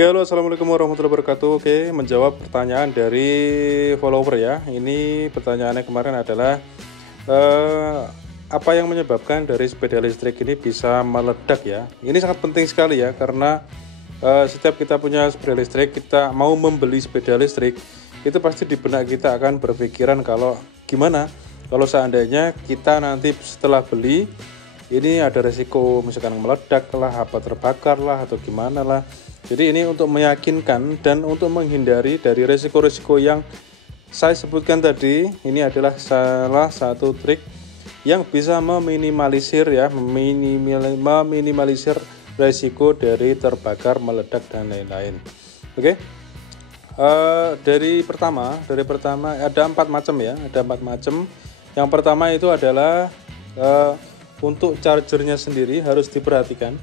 Oke, halo, assalamualaikum warahmatullahi wabarakatuh. Oke, menjawab pertanyaan dari follower ya. Ini pertanyaannya kemarin adalah apa yang menyebabkan dari sepeda listrik ini bisa meledak ya? Ini sangat penting sekali ya, karena setiap kita punya sepeda listrik, kita mau membeli sepeda listrik, itu pasti di benak kita akan berpikiran kalau gimana kalau seandainya kita nanti setelah beli ini ada resiko misalkan meledak lah, apa terbakar lah, atau gimana lah. Jadi ini untuk meyakinkan dan untuk menghindari dari resiko-resiko yang saya sebutkan tadi. Ini adalah salah satu trik yang bisa meminimalisir ya, meminimalisir resiko dari terbakar, meledak dan lain-lain. Oke. Dari pertama ada 4 macam ya, ada 4 macam. Yang pertama itu adalah untuk chargernya sendiri harus diperhatikan.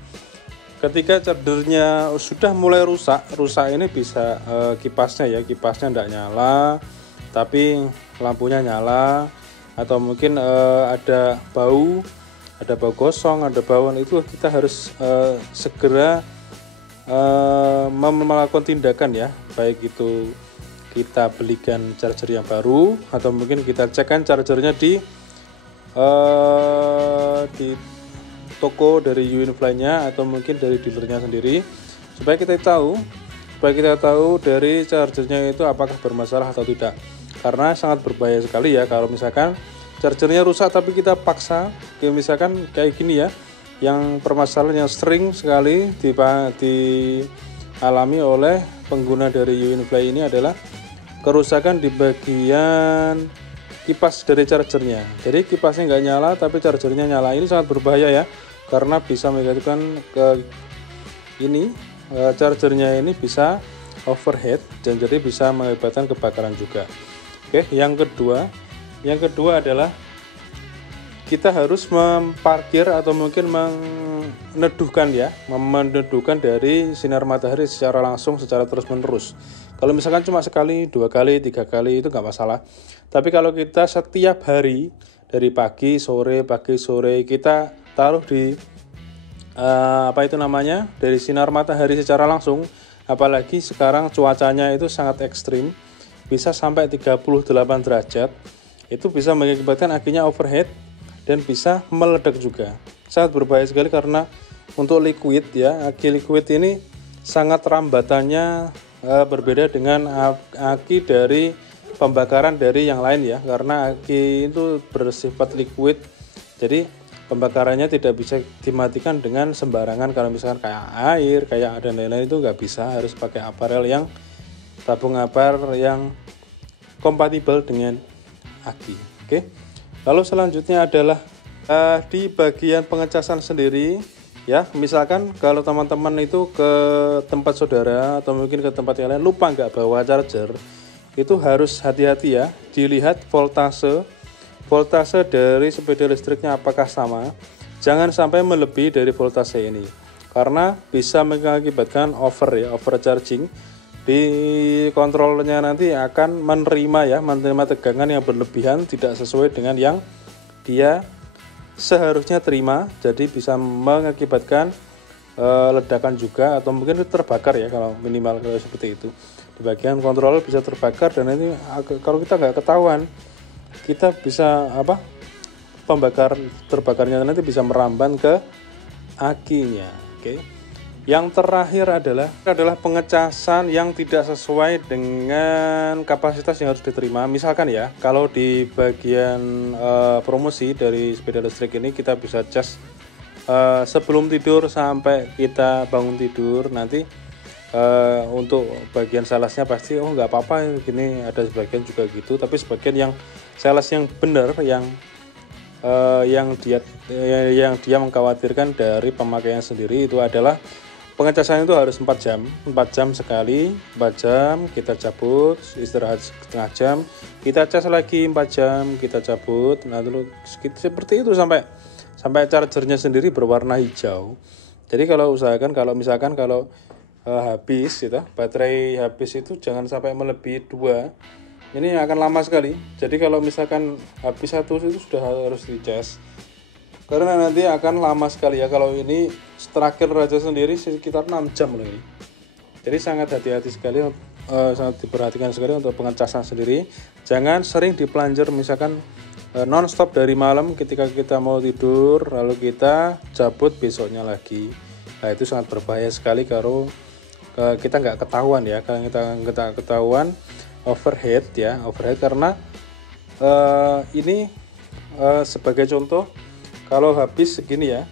Ketika chargernya sudah mulai rusak ini bisa kipasnya tidak nyala, tapi lampunya nyala, atau mungkin ada bau gosong, ada bauan, itu kita harus segera melakukan tindakan ya, baik itu kita belikan charger yang baru atau mungkin kita cekkan chargernya di toko dari Uinfly-nya atau mungkin dari dealernya sendiri, supaya kita tahu dari chargernya itu apakah bermasalah atau tidak. Karena sangat berbahaya sekali ya kalau misalkan chargernya rusak tapi kita paksa, kayak misalkan kayak gini ya, yang permasalahan yang sering sekali dialami oleh pengguna dari Uinfly ini adalah kerusakan di bagian kipas dari chargernya. Jadi kipasnya nggak nyala tapi chargernya nyala. Ini sangat berbahaya ya, karena bisa mengakibatkan chargernya ini bisa overheat dan jadi bisa mengakibatkan kebakaran juga. Oke, yang kedua adalah kita harus memparkir atau mungkin meneduhkan dari sinar matahari secara langsung, secara terus-menerus. Kalau misalkan cuma sekali, 2 kali, 3 kali itu nggak masalah. Tapi kalau kita setiap hari dari pagi sore kita taruh di dari sinar matahari secara langsung, apalagi sekarang cuacanya itu sangat ekstrim, bisa sampai 38 derajat, itu bisa mengakibatkan akinya overheat dan bisa meledak juga. Sangat berbahaya sekali karena untuk liquid ya, aki liquid ini sangat rambatannya berbeda dengan aki dari pembakaran dari yang lain ya, karena aki itu bersifat liquid, jadi pembakarannya tidak bisa dimatikan dengan sembarangan. Kalau misalkan kayak air, kayak ada lain-lain itu nggak bisa, harus pakai aparel yang tabung aparel yang kompatibel dengan aki. Oke. Lalu selanjutnya adalah di bagian pengecasan sendiri ya. Misalkan kalau teman-teman itu ke tempat saudara atau mungkin ke tempat yang lain lupa nggak bawa charger, itu harus hati-hati ya, dilihat voltase dari sepeda listriknya apakah sama. Jangan sampai melebihi dari voltase ini, karena bisa mengakibatkan overcharging. Di kontrolnya nanti akan menerima tegangan yang berlebihan, tidak sesuai dengan yang dia seharusnya terima, jadi bisa mengakibatkan ledakan juga atau mungkin terbakar ya, kalau minimal seperti itu. Di bagian kontrol bisa terbakar, dan ini kalau kita nggak ketahuan, kita bisa terbakarnya nanti bisa merambat ke akinya. Oke. Yang terakhir adalah pengecasan yang tidak sesuai dengan kapasitas yang harus diterima. Misalkan ya, kalau di bagian promosi dari sepeda listrik ini kita bisa cas sebelum tidur sampai kita bangun tidur. Nanti untuk bagian salesnya pasti nggak apa-apa, gini ada sebagian juga gitu, tapi sebagian yang sales yang benar, yang dia mengkhawatirkan dari pemakaian sendiri, itu adalah pengecasan itu harus 4 jam sekali. 4 jam kita cabut, istirahat setengah jam, kita cas lagi 4 jam, kita cabut. Nah, seperti itu sampai chargernya sendiri berwarna hijau. Jadi kalau misalkan habis gitu, baterai habis itu jangan sampai melebihi 2. Ini akan lama sekali. Jadi kalau misalkan habis 1 itu sudah harus dicas, karena nanti akan lama sekali ya. Kalau ini terakhir raja sendiri sekitar 6 jam loh ini. Jadi sangat hati-hati sekali, sangat diperhatikan sekali untuk pengecasan sendiri. Jangan sering dipelanger, misalkan non-stop dari malam ketika kita mau tidur lalu kita cabut besoknya lagi. Nah itu sangat berbahaya sekali kalau kita nggak ketahuan ya, kalau kita nggak ketahuan overheat ya, overheat karena ini sebagai contoh, kalau habis segini ya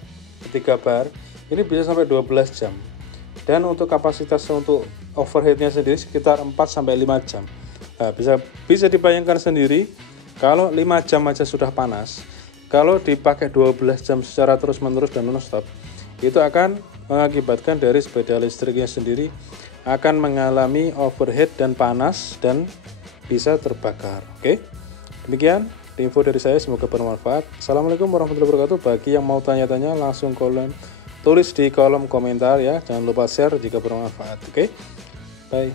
3 bar ini bisa sampai 12 jam, dan untuk kapasitas untuk overheatnya sendiri sekitar 4-5 jam. Nah, bisa dibayangkan sendiri kalau 5 jam aja sudah panas, kalau dipakai 12 jam secara terus menerus dan non-stop, itu akan mengakibatkan dari sepeda listriknya sendiri akan mengalami overheat dan panas dan bisa terbakar. Oke, demikian info dari saya, semoga bermanfaat. Assalamualaikum warahmatullahi wabarakatuh. Bagi yang mau tanya-tanya langsung tulis di kolom komentar ya. Jangan lupa share jika bermanfaat. Oke, bye.